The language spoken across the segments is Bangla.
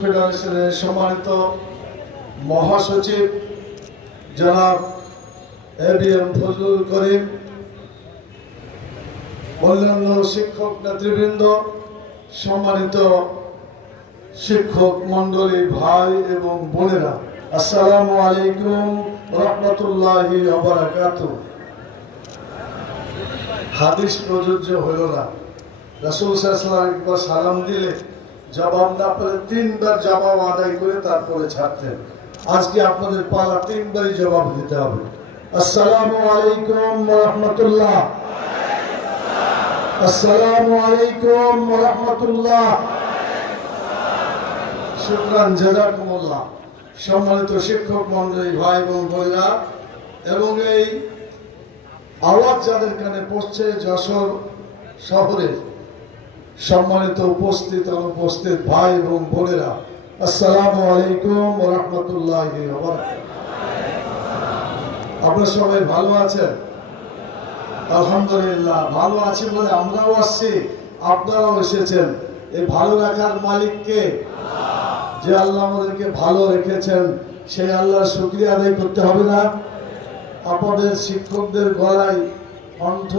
ফেডারেশনের সম্মানিত মহাসচিব জনাব এবিএম ফজলুল করিম, অন্যান্য শিক্ষক নেতৃবৃন্দ, সম্মানিত শিক্ষক মণ্ডলী, ভাই এবং বোনেরা, আসসালামু আলাইকুম রহমতুল্লাহি ওয়া বারাকাতুহু। হাদিস প্রযোজ্য হলো না। রাসূল সাল্লাল্লাহু আলাইহি ওয়াসাল্লাম সালাম দিলে জবাব না পেলে 3 বার জবাব আদায় করে তারপরে ছাড়তেন। আজকে আপনাদের পালা 3 বারই জবাব দিতে হবে। আসসালামু আলাইকুম ওয়া রাহমাতুল্লাহ। আসসালামু আলাইকুম ওয়া রাহমাতুল্লাহ। শুকরান, জাযাকুমুল্লাহ। সম্মানিত শিক্ষক মণ্ডলী, ভাই এবং বোনেরা, এবং এই আওয়াজ যাদের কানে পৌঁছছে যশোর শহরের সম্মানিত উপস্থিত অনুপস্থিত ভাই এবং বোনেরা, আসসালামু আলাইকুম ওয়া রাহমাতুল্লাহি ওয়া বারাকাতুহু। আপনারা সবাই ভালো আছেন? আলহামদুলিল্লাহ। ভালো আছি বলে আমরাও আসছি, আপনারাও এসেছেন। এই ভালো রাখার মালিক কে? যে আল্লাহ আমাদেরকে ভালো রেখেছেন, সেই আল্লাহর শুকরিয়া আদায় করতে হবে না? আপনাদের শিক্ষকদের গলায় কণ্ঠ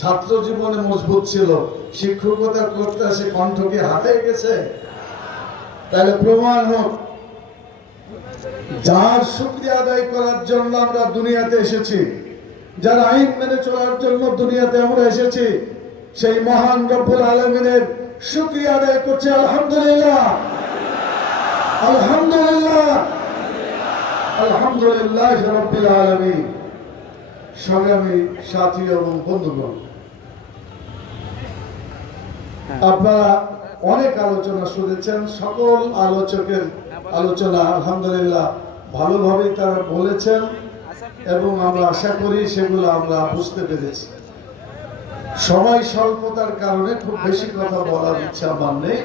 ছাত্র জীবনে মজবুত ছিল, শিক্ষকতা করতে এসে কণ্ঠ কি হারিয়ে গেছে? তাহলে প্রমাণ হোক, যার শুকরিয়া আদায় করার জন্য আমরা দুনিয়াতে এসেছি, যার আইন মেনে চলার জন্য দুনিয়াতে আমরা এসেছি, সেই মহান রব্বুল আলামিনের শুকরিয়া আদায় করছি। আলহামদুলিল্লাহ, আলহামদুলিল্লাহ, আলহামদুলিল্লাহ রাব্বিল আলামিন। সংগ্রামী সাথী এবং বন্ধুগণ, আপনারা অনেক আলোচনা শুনেছেন। সকল আলোচকের আলোচনা আলহামদুলিল্লাহ ভালোভাবেই তারা বলেছেন এবং আমরা আশা করি সেগুলো আমরা বুঝতে পেরেছি। সময় স্বল্পতার কারণে খুব বেশি কথা বলার ইচ্ছা আমার নেই।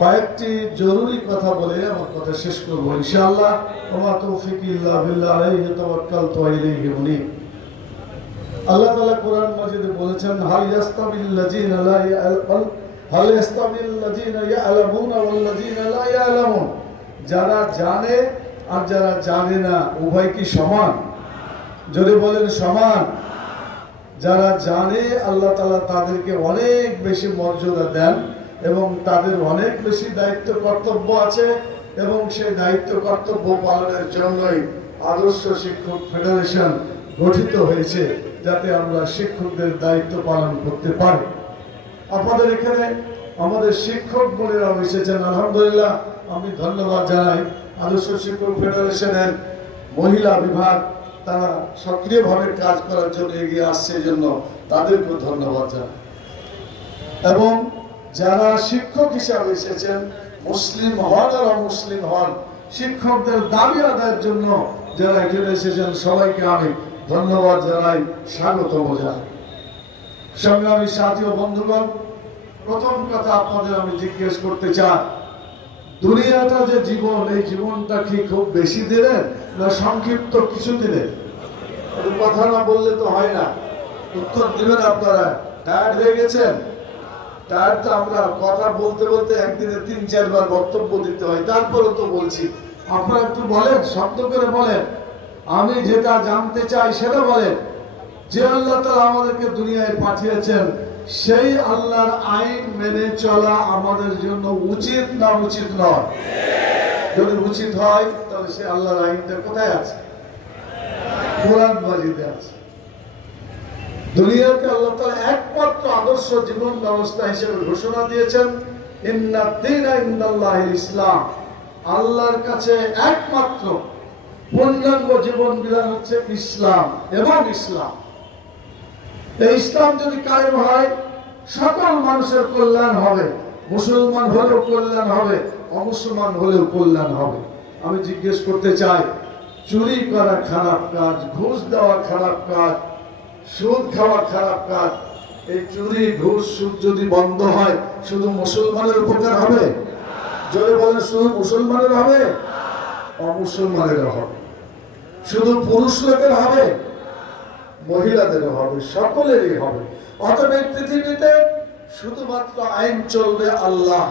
কয়েকটি জরুরি কথা বলে আমার কথা শেষ করবো ইনশাআল্লাহ। ওয়া মা তৌফিক ইল্লা বিল্লাহ, আলাইহি তাওয়াক্কালতু ওয়া ইলাইহি উনীব। আল্লাহ তাআলা কোরআন মাজিদে বলেছেন, হাল ইয়াস্তাবিল লাযিনা লা ইয়ালামুন হাল ইয়াস্তাবিল লাযিনা ইয়ালামুনা ওয়াল লাযিনা লা ইয়ালামুন। যারা জানে আর যারা জানে না উভয় কি সমান? যদি বলেন সমান। যারা জানে আল্লাহ তাআলা তাদেরকে অনেক বেশি মর্যাদা দেন এবং তাদের অনেক বেশি দায়িত্ব কর্তব্য আছে, এবং সেই দায়িত্ব কর্তব্য পালনের জন্যই আদর্শ শিক্ষক ফেডারেশন গঠিত হয়েছে, যাতে আমরা শিক্ষকদের দায়িত্ব পালন করতে পারি। আপনাদের এখানে আমাদের শিক্ষক বোনেরাও এসেছেন, আলহামদুলিল্লাহ। আমি ধন্যবাদ জানাই আদর্শ শিক্ষক ফেডারেশনের মহিলা বিভাগ, তারা সক্রিয়ভাবে কাজ করার জন্য এগিয়ে আসছে, এই জন্য তাদেরকেও ধন্যবাদ জানাই। এবং যারা শিক্ষক হিসাবে এসেছেন, মুসলিম হন আর অমুসলিম হন, শিক্ষকদের দাবি আদায়ের জন্য যারা এখানে এসেছেন, সবাইকে আমি ধন্যবাদ জানাই, স্বাগতম জানাই। সংগ্রামী সাথী ও বন্ধুগণ, প্রথম কথা আপনাদের আমি জিজ্ঞেস করতে চাই, দুনিয়াটা যে জীবন, এই জীবনটা কি খুব বেশি দিনের না সংক্ষিপ্ত কিছু দিনের? কথা না বললে তো হয় না, উত্তর দিবেন আপনারা। টায়ার্ড হয়ে গেছেন? টায়ার্ড তো আমরা কথা বলতে বলতে একদিনে 3-4 বার বক্তব্য দিতে হয়, তারপরে তো বলছি। আপনারা একটু বলেন, শব্দ করে বলেন, আমি যেটা জানতে চাই সেটা বলেন। যে আল্লাহ তাআলা আমাদেরকে দুনিয়ায় পাঠিয়েছেন, সেই আল্লাহর আইন মেনে চলা আমাদের জন্য উচিত না উচিত নয়? যদি উচিত হয় তাহলে সেই আল্লাহর আইনটা কোথায় আছে? কোরআন মাজিদে আছে। দুনিয়াকে আল্লাহ তাআলা একমাত্র আদর্শ জীবন ব্যবস্থা হিসেবে ঘোষণা দিয়েছেন, ইন্নাদ দীনা ইনদাল্লাহিল ইসলাম। আল্লাহর কাছে একমাত্র পূর্ণাঙ্গ জীবন বিধান হচ্ছে ইসলাম এবং ইসলাম। এই ইসলাম যদি কায়েম হয়, সকল মানুষের কল্যাণ হবে। মুসলমান হলেও কল্যাণ হবে, অমুসলমান হলেও কল্যাণ হবে। আমি জিজ্ঞেস করতে চাই, চুরি করা খারাপ কাজ, ঘুষ দেওয়া খারাপ কাজ, সুদ খাওয়া খারাপ কাজ। এই চুরি, ঘুষ, সুদ যদি বন্ধ হয়, শুধু মুসলমানের উপকার হবে? যদি বলেন শুধু মুসলমানের হবে? অমুসলমানের হবে। শুধু পুরুষ লোকের হবে? মহিলাদের হবে, সকলেরই হবে। অতএব পৃথিবীতে শুধুমাত্র আইন চলবে আল্লাহ।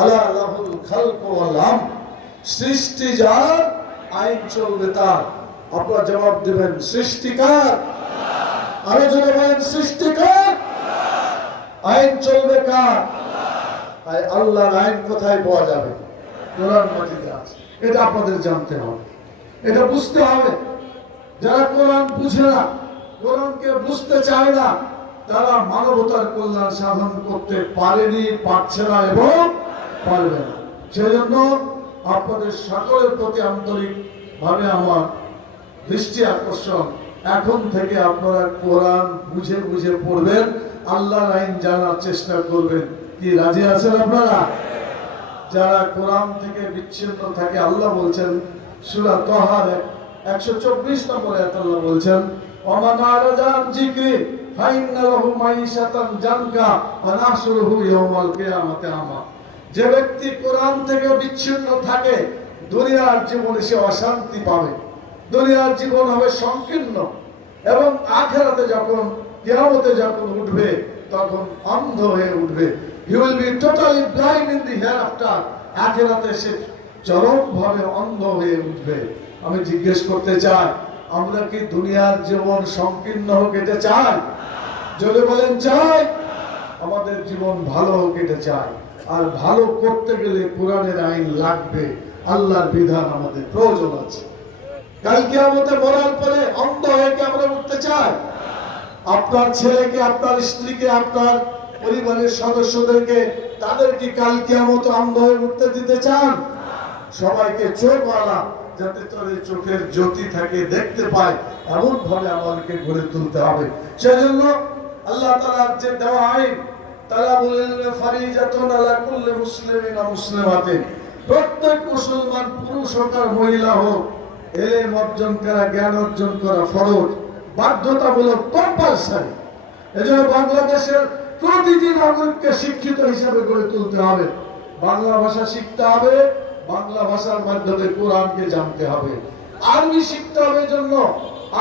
আলা লাহুল খালকু ওয়াল আমর, সৃষ্টি যার, আইন চলবে তার। আপনারা জবাব দিবেন সৃষ্টিকার, আরো জোরে বলেন সৃষ্টিকার, আইন চলবে কার? তাই আল্লাহর আইন কোথায় পাওয়া যাবে? কোরআন মাজিদে আছে। এটা আপনাদের জানতে হবে, এটা বুঝতে হবে। যারা কোরআন বুঝে না, কোরআনকে বুঝতে চায় না, তারা মানবতার কল্যাণ সাধন করতে পারেনি, পারছে না এবং পারবে না। সেজন্য আপনাদের সকলের প্রতি আন্তরিক ভাবে আমার দৃষ্টি আকর্ষণ, এখন থেকে আপনারা কোরআন বুঝে বুঝে পড়বেন, আল্লাহর আইন জানার চেষ্টা করবেন। কি রাজি আছেন আপনারা? যারা কোরআন থেকে বিচ্ছিন্ন থাকে, আল্লাহ বলছেন সূরা তাহার 124 নম্বর আয়াত, আল্লাহ বলছেন ওমান আরাদা আন যিকরি ফাইন্না লাহু মাইশাতান জানকা ওয়া নাহশুরুহু ইয়াওমাল কিয়ামাতি আমা। যে ব্যক্তি কোরআন থেকে বিচ্ছিন্ন থাকে, দুনিয়ার জীবনে সে অশান্তি পাবে, দুনিয়ার জীবন হবে সংকীর্ণ, এবং আখিরাতে যখন কিয়ামতে যখন উঠবে তখন অন্ধ হয়ে উঠবে। He will be totally blind in the hereafter. আখিরাতে সে চরমভাবে অন্ধ হয়ে উঠবে। আমি জিজ্ঞেস করতে চাই, আমরা কি দুনিয়ার জীবন সংকীর্ণ হোক এটা চাই? যদি বলেন চাই, আমাদের জীবন ভালো হোক এটা চাই। আর ভালো করতে গেলে কোরআনের আইন লাগবে, আল্লাহর বিধান আমাদের প্রয়োজন আছে। কাল কিয়ামতে মরার পরে অন্ধ হয়ে কি আমরা উঠতে চাই? আপনার ছেলেকে, আপনার স্ত্রীকে, আপনার পরিবারের সদস্যদেরকে, তাদের কি কাল কিয়ামতে অন্ধ হয়ে উঠতে দিতে চান? সবাইকে চোখওয়ালা, যাতে তাদের চোখের জ্যোতি থাকে, দেখতে পায়, এমন ভাবে আমাদেরকে গড়ে তুলতে হবে। সেজন্য আল্লাহ তাআলার যে দেওয়া আইন, তারা বলেন ফারিজাতুন আলা কুল্লি মুসলিমিন ওয়া মুসলিমাতিন, প্রত্যেক মুসলমান পুরুষ হোক আর মহিলা হোক, ইলম অর্জন করা, জ্ঞান অর্জন করা ফরজ, বাধ্যতামূলক, কম্পালসারি। এজন্য বাংলাদেশের প্রতিটি নাগরিককে শিক্ষিত হিসাবে গড়ে তুলতে হবে। বাংলা ভাষা শিখতে হবে, বাংলা ভাষার মাধ্যমে কোরআনকে জানতে হবে। আরবি শিখতে হবে, জন্য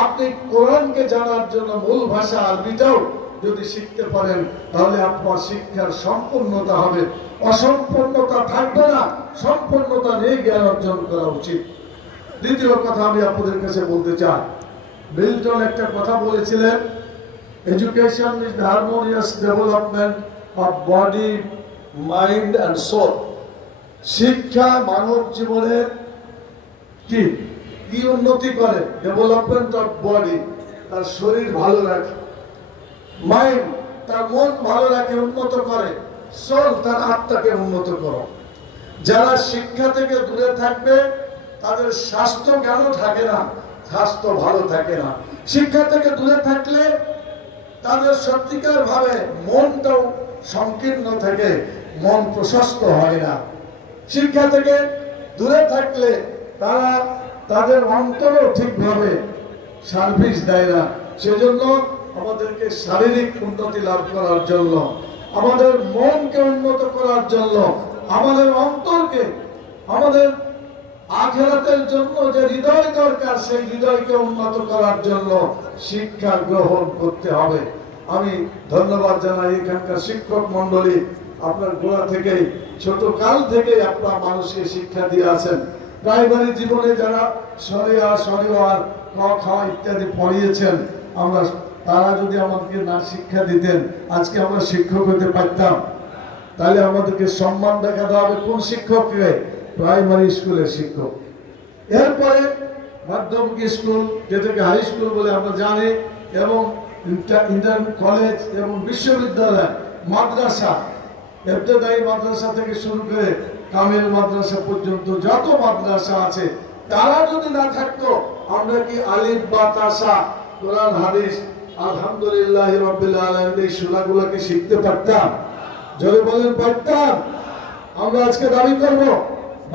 আপনি কোরআনকে জানার জন্য মূল ভাষা আরবিটাও যদি শিখতে পারেন, তাহলে আপনার শিক্ষার সম্পূর্ণতা হবে, অসম্পূর্ণতা থাকবে না। সম্পূর্ণতা নিয়ে জ্ঞান অর্জন করা উচিত। দ্বিতীয় কথা আমি আপনাদের কাছে বলতে চাই, মিল্টন একটা কথা বলেছিলেন, education is the harmonious development of body, mind and soul. শিক্ষা মানব জীবনের কি কি উন্নতি করে? ডেভেলপমেন্ট অফ বডি, তার শরীর ভালো রাখে, মাইন্ড তার মন ভালো রাখে, উন্নত করে, সোল তার আত্মাকে উন্নত করে। যারা শিক্ষা থেকে দূরে থাকবে, তাদের স্বাস্থ্য কেন থাকে না? স্বাস্থ্য ভালো থাকে না। শিক্ষা থেকে দূরে থাকলে তাদের সত্যিকার ভাবে মনটাও সংকীর্ণ থাকে, মন প্রশস্ত হয় না। শিক্ষা থেকে দূরে থাকলে তারা তাদের অন্তরও ঠিকভাবে সার্ভিস দেয় না। সেজন্য আমাদেরকে শারীরিক উন্নতি লাভ করার জন্য, আমাদের মনকে উন্নত করার জন্য, আমাদের অন্তরকে, আমাদের আখিরাতের জন্য যে হৃদয় দরকার, সেই হৃদয়কে উন্নত করার জন্য শিক্ষা গ্রহণ করতে হবে। আমি ধন্যবাদ জানাই এখানকার শিক্ষক মন্ডলী, আপনার গোড়া থেকেই, ছোট কাল থেকেই আপনারা মানুষকে শিক্ষা দিয়ে আছেন। প্রাইমারি জীবনে যারা সরিয়া, সরিওয়ার, ক, খ ইত্যাদি পড়িয়েছেন, আমরা তারা যদি আমাদেরকে না শিক্ষা দিতেন, আজকে আমরা শিক্ষক হতে পারতাম? তাহলে আমাদেরকে সম্মান দেখাতে হবে কোন শিক্ষককে? প্রাইমারি স্কুলের শিক্ষক। এরপরে মাধ্যমিক স্কুল, যেটাকে হাই স্কুল বলে আমরা জানি, এবং ইন্টার কলেজ এবং বিশ্ববিদ্যালয়, মাদ্রাসা, ইবতেদায়ী মাদ্রাসা থেকে শুরু করে কামিল মাদ্রাসা পর্যন্ত যত মাদ্রাসা আছে, তারা যদি না থাকতো, আমরা কি আলিফ বা তাসা, কোরআন হাদিস, আলহামদুলিল্লাহ রাব্বিল আলামিন এই সূরাগুলোকে শিখতে পারতাম? যদি বলেন পারতাম? আমরা আজকে দাবি করব,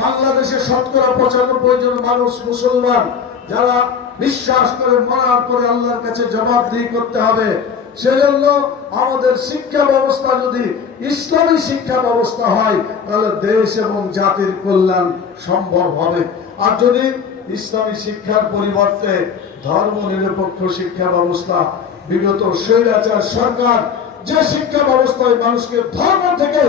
বাংলাদেশের শতকরা 95 জন মানুষ মুসলমান, যারা বিশ্বাস করে, মরার পরে আল্লাহর কাছে জবাবদিহি করতে হবে। সেজন্য আমাদের শিক্ষা ব্যবস্থা যদি ইসলামী শিক্ষা ব্যবস্থা হয়, তাহলে দেশ এবং জাতির কল্যাণ সম্ভব হবে। আর যদি ইসলামী শিক্ষার পরিবর্তে ধর্ম নিরপেক্ষ শিক্ষা ব্যবস্থা, বিগত স্বৈরাচার সরকার যে শিক্ষা ব্যবস্থায় মানুষকে ধর্ম থেকে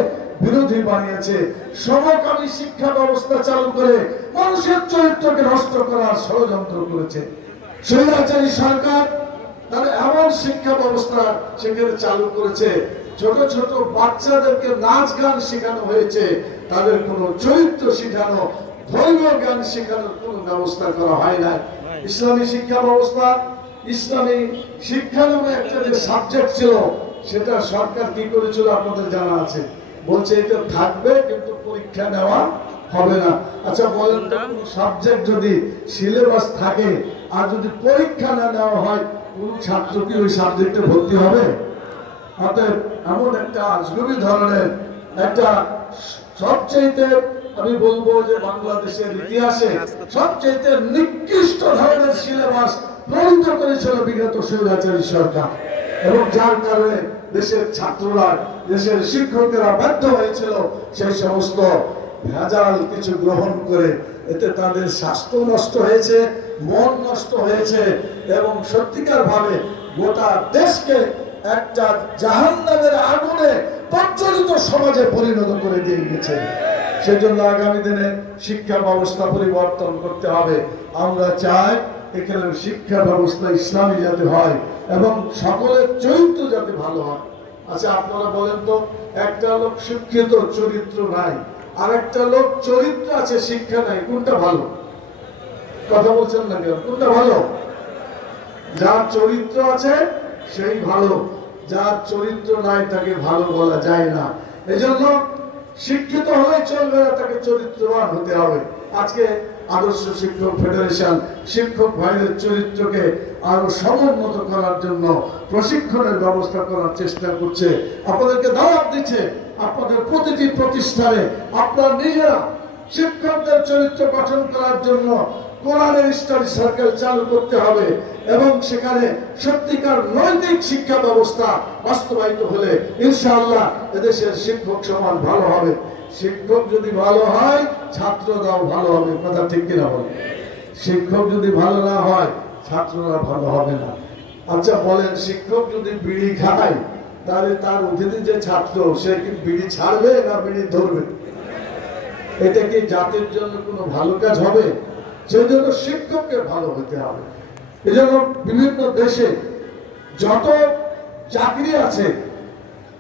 বিরোধী বানিয়েছে, সমকামী শিক্ষা ব্যবস্থা চালু করে মানুষের চরিত্রকে নষ্ট করার ষড়যন্ত্র করেছে। স্বৈরাচারী সরকার তার এমন শিক্ষা ব্যবস্থা সেখানে চালু করেছে, ছোট ছোট বাচ্চাদেরকে নাচ গান শেখানো হয়েছে, তাদের কোনো চরিত্র শেখানো, ধর্মীয় জ্ঞান শেখানোর কোনো ব্যবস্থা করা হয় না। ইসলামী শিক্ষা ব্যবস্থা, ইসলামী শিক্ষা নামে একটা যে সাবজেক্ট ছিল, সেটা সরকার কি করেছিল আপনাদের জানা আছে, বলছে এটা থাকবে কিন্তু পরীক্ষা নেওয়া হবে না। আচ্ছা বলেন তো, সাবজেক্ট যদি সিলেবাস থাকে আর যদি পরীক্ষা না নেওয়া হয়, কোন ছাত্র কি ওই সাবজেক্টে ভর্তি হবে? অতএব এমন একটা আজগবি ধরনের একটা, সবচেয়ে আমি বলবো যে বাংলাদেশের ইতিহাসে সবচেয়ে নিকৃষ্ট ধরনের সিলেবাস প্রণীত করেছিল বিগত স্বৈরাচারী সরকার, এবং যার কারণে দেশের ছাত্ররা, দেশের শিক্ষকেরা বাধ্য হয়েছিল সেই সমস্ত ভেজাল কিছু গ্রহণ করে। এতে তাদের স্বাস্থ্য নষ্ট হয়েছে, মন নষ্ট হয়েছে, এবং সত্যিকার ভাবে গোটা দেশকে একটা জাহান্নামের আগুনে প্রজ্বলিত সমাজে পরিণত করে দিয়ে গেছে। সেজন্য আগামী দিনে শিক্ষা ব্যবস্থা পরিবর্তন করতে হবে। আমরা চাই এখানে শিক্ষা ব্যবস্থা ইসলামী যাতে হয় এবং সকলের চরিত্র যাতে ভালো হয়। আচ্ছা আপনারা বলেন তো, একটা লোক শিক্ষিত চরিত্র নাই, আর একটা লোক চরিত্র আছে শিক্ষা নাই, কোনটা ভালো? কথা বলছেন না কেন? কোনটা ভালো? যার চরিত্র আছে সেই ভালো, যার চরিত্র নাই তাকে ভালো বলা যায় না। এজন্য শিক্ষিত হলে চলবে না, তাকে চরিত্রবান হতে হবে। আজকে আদর্শ শিক্ষক ফেডারেশন শিক্ষক ভাইদের চরিত্রকে আরো সমুন্নত করার জন্য প্রশিক্ষণের ব্যবস্থা করার চেষ্টা করছে। আপনাদেরকে দাওয়াত দিচ্ছে, আপনাদের প্রতিটি প্রতিষ্ঠানে আপনারা নিজেরা শিক্ষকদের চরিত্র গঠন করার জন্য কোরআনের স্টাডি সার্কেল চালু করতে হবে, এবং সেখানে সত্যিকার নৈতিক শিক্ষা ব্যবস্থা বাস্তবায়িত হলে ইনশাআল্লাহ এদেশের শিক্ষক সমাজ ভালো হবে। শিক্ষক যদি ভালো হয়, ছাত্ররাও ভালো হবে। কথা ঠিক কিনা বলেন? শিক্ষক যদি ভালো না হয়, ছাত্ররা ভালো হবে না। আচ্ছা বলেন, শিক্ষক যদি বিড়ি খায়, তাহলে তার অধীনে যে ছাত্র, সে কি বিড়ি ছাড়বে না বিড়ি ধরবে? এটা কি জাতির জন্য কোনো ভালো কাজ হবে? সেই জন্য শিক্ষককে ভালো হতে হবে। এই জন্য বিভিন্ন দেশে যত চাকরি আছে,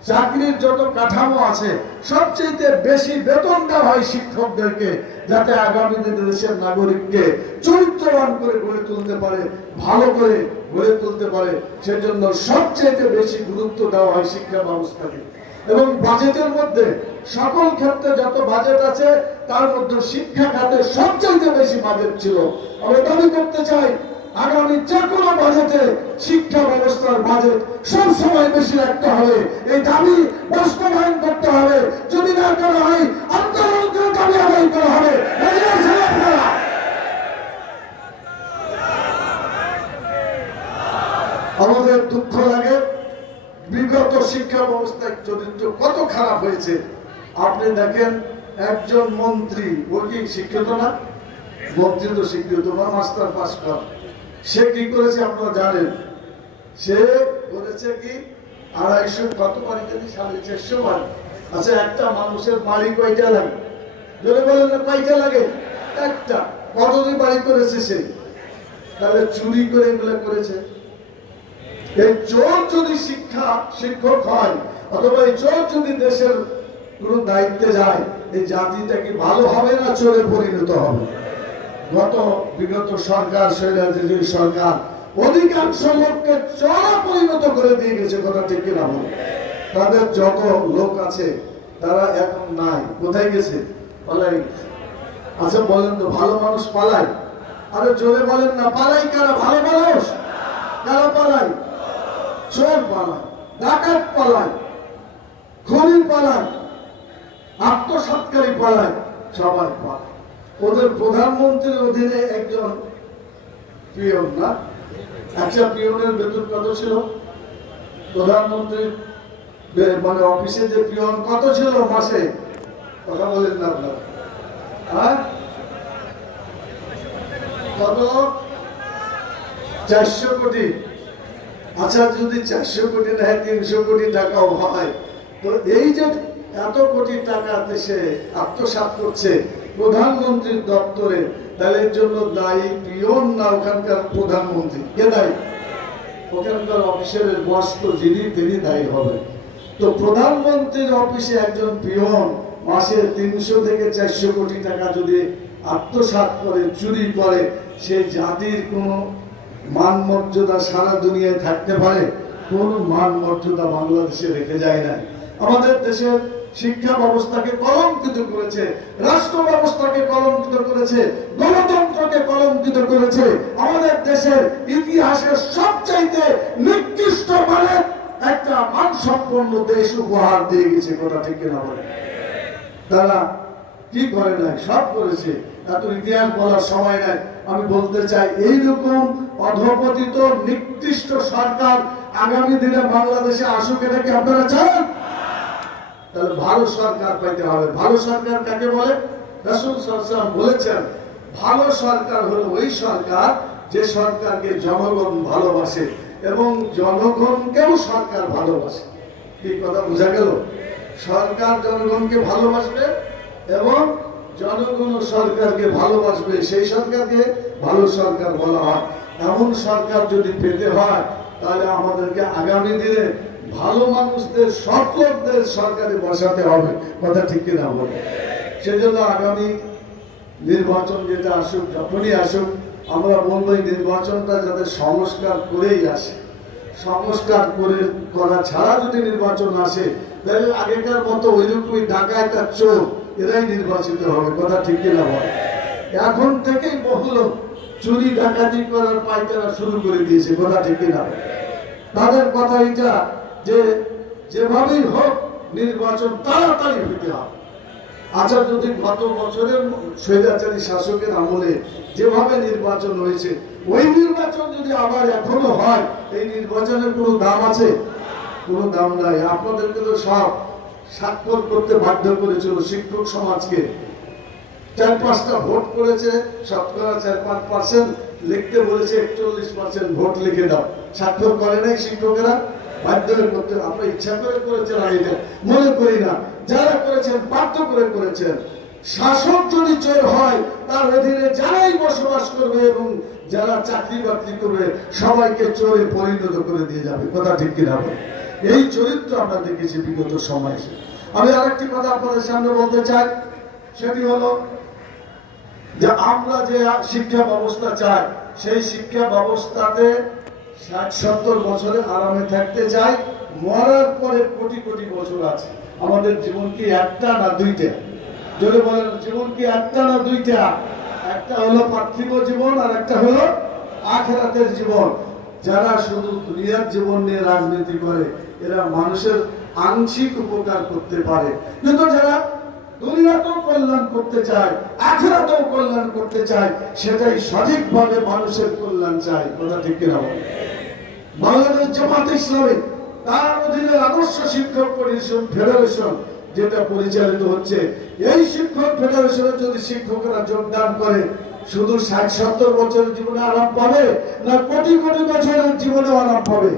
চাকরির যত কাঠামো আছে, সবচেয়ে বেশি বেতন দেওয়া হয় শিক্ষকদেরকে, যাতে আগামী দিনে দেশের নাগরিককে চরিত্রবান করে গড়ে তুলতে পারে, ভালো করে গড়ে তুলতে পারে। সেজন্য সবচেয়ে বেশি গুরুত্ব দেওয়া হয় শিক্ষা ব্যবস্থাকে। এবং বাজেটের মধ্যে সকল ক্ষেত্রে যত বাজেট আছে, তার মধ্যে শিক্ষা খাতে সবচেয়ে বেশি বাজেট ছিল। আমি দাবি করতে চাই, আগামী যে কোনো বাজেটে শিক্ষা ব্যবস্থার বাজেট সব সময় বেশি রাখতে হবে। এই দাবি বাস্তবায়ন করতে হবে। যদি না করা হয়, আন্দোলন করে দাবি আদায় করা হবে। আমাদের দুঃখ লাগে, বিগত শিক্ষা ব্যবস্থার চরিত্র কত খারাপ হয়েছে। আপনি দেখেন, একজন মন্ত্রী, ও কি শিক্ষিত না? মন্ত্রী তো শিক্ষিত, মাস্টার পাস কর। সে কি করেছে আপনারা জানেন? সে করেছে কি, 250 কত বাড়ি জানি, 450 বাড়ি। আচ্ছা একটা মানুষের বাড়ি কয়টা লাগে? যদি বলেন না কয়টা লাগে? একটা। কতদিন বাড়ি করেছে সে? তাহলে চুরি করে এগুলো করেছে। এই চোর যদি শিক্ষক হয়, অথবা এই চোর যদি দেশের কোন দায়িত্বে যায়, এই জাতিটা কি ভালো হবে না চোরে পরিণত হবে? বিগত সরকার, স্বৈরাচারী সরকার অধিকাংশ লোককে চোরে পরিণত করে দিয়ে গেছে। কথা ঠিক কিনা বলে? তাদের যত লোক আছে তারা এখন নাই। কোথায় গেছে? পালাই গেছে। আচ্ছা বলেন তো, ভালো মানুষ পালায়? আরে জোরে বলেন না, পালাই কারা? ভালো মানুষ কারা পালায়? চোর পালায়, ডাকাত পালায়, খুনি পালায়, আত্মসৎকারী পালায়, সবাই পালায়। ওদের প্রধানমন্ত্রীর অধীনে একজন পিয়ন, না? একটা পিয়নের বেতন কত ছিল? প্রধানমন্ত্রীর মানে অফিসে যে পিয়ন কত ছিল মাসে? কথা বলেন না আপনার? হ্যাঁ, কত? 400 কোটি। আচ্ছা যদি 400 কোটি না 300 কোটি টাকাও হয়, তো এই যে এত কোটি টাকা দেশে আত্মসাৎ করছে প্রধানমন্ত্রীর দপ্তরে, তাহলে এর জন্য দায়ী পিয়ন না ওখানকার প্রধানমন্ত্রী? কে দায়ী? ওখানকার অফিসের বস তো যিনি, তিনি দায়ী হবে। তো প্রধানমন্ত্রীর অফিসে একজন পিয়ন মাসে 300 থেকে 400 কোটি টাকা যদি আত্মসাৎ করে, চুরি করে, সে জাতির কোনো মান মর্যাদা সারা দুনিয়ায় থাকতে পারে? কোনো মান মর্যাদা বাংলাদেশে রেখে যায় না। আমাদের দেশের শিক্ষা ব্যবস্থাকে কলঙ্কিত করেছে, রাষ্ট্র ব্যবস্থাকে কলঙ্কিত করেছে, গণতন্ত্রকে কলঙ্কিত করেছে। আমাদের দেশের ইতিহাসের সবচাইতে নিকৃষ্ট মানের একটা মানসম্পন্ন দেশ উপহার দিয়ে গেছে। কথা ঠিক কিনা বলে? তারা কি করে নাই? সব করেছে। এত ইতিহাস বলার সময় নাই। আমি বলতে চাই, এইরকম অধপতিত নিকৃষ্ট সরকার আগামী দিনে বাংলাদেশে আসুক, এটা কি আপনারা চান? তাহলে ভালো সরকার পাইতে হবে। ভালো সরকার কাকে বলে? রাসূল সাল্লাল্লাহু আলাইহি ওয়াসাল্লাম বলেছেন, ভালো সরকার হলো ওই সরকার যে সরকারকে জনগণ ভালোবাসে এবং জনগণকেও সরকার ভালোবাসে। কি কথা বোঝা গেল? সরকার জনগণকে ভালোবাসবে এবং জনগণ সরকারকে ভালোবাসবে, সেই সরকারকে ভালো সরকার বলা হয়। এমন সরকার যদি পেতে হয়, তাহলে আমাদেরকে আগামী দিনে ভালো মানুষদের, সৎ লোকদের সরকারে বসাতে হবে। কথা ঠিক কিনা বলে? সেজন্য আগামী নির্বাচন যেটা আসুক, যখনই আসুক, আমরা বলবো এই নির্বাচনটা যাতে সংস্কার করেই আসে। সংস্কার করা ছাড়া যদি নির্বাচন আসে, তাহলে আগেকার মতো ওইরকমই ডাকাত আর চোর এরাই নির্বাচিত হবে। কথা ঠিক কিনা বলে? এখন থেকেই বহু লোক চুরি ডাকাতি করার পায়তারা শুরু করে দিয়েছে। কথা ঠিক কিনা? তাদের কথা এটা যে যেভাবেই হোক নির্বাচন তাড়াতাড়ি হতে হবে। আচ্ছা, যদি গত বছরের স্বৈরাচারী শাসকের আমলে যেভাবে নির্বাচন হয়েছে, ওই নির্বাচন যদি আবার এখনো হয়, এই নির্বাচনের কোনো দাম আছে? কোনো দাম নাই। আপনাদেরকে তো সব স্বাক্ষর করতে বাধ্য করেছিল শিক্ষক সমাজকে। 4-5টা ভোট করেছে, শতকরা 4-5%, লিখতে বলেছে 41% ভোট লিখে দাও। স্বাক্ষর করে নাই শিক্ষকেরা, বাধ্য করতে। আপনার ইচ্ছা করে করেছেন? আমি এটা মনে করি না। যারা করেছেন বাধ্য করে করেছেন। শাসক যদি চোর হয়, তার অধীনে যারাই বসবাস করবে এবং যারা চাকরি বাকরি করবে, সবাইকে চোরে পরিণত করে দিয়ে যাবে। কথা ঠিক কিনা? এই চরিত্র আমরা দেখেছি বিগত সময়ে। আমি আরেকটি কথা আপনাদের সামনে বলতে চাই, সেটি হলো যে আমরা যে শিক্ষা ব্যবস্থা চাই, সেই শিক্ষা ব্যবস্থাতে 60-70 বছরে আরামে থাকতে চাই। মরার পরে কোটি কোটি বছর আছে। আমাদের জীবন কি একটা না দুইটা? যদি বলেন জীবন কি একটা না দুইটা? একটা হলো পার্থিব জীবন, আর একটা হলো আখিরাতের জীবন। যারা শুধু দুনিয়ার জীবন নিয়ে রাজনীতি করে, এরা মানুষের আংশিক উপকার করতে পারে, কিন্তু যারা দুনিয়াতেও কল্যাণ করতে চায়, আখিরাতেও কল্যাণ করতে চায়, সেটাই সঠিকভাবে মানুষের কল্যাণ চায়। কথা ঠিক কিনা? বাংলাদেশ জামাত ইসলামী তার অধীনে আদর্শ শিক্ষক পরিষদ ফেডারেশন যেটা পরিচালিত হচ্ছে, এই শিক্ষক ফেডারেশনে যদি শিক্ষকরা যোগদান করে, শুধু 60-70 বছরের জীবনে আরাম পাবে না কোটি কোটি বছরের জীবনে আরাম পাবে?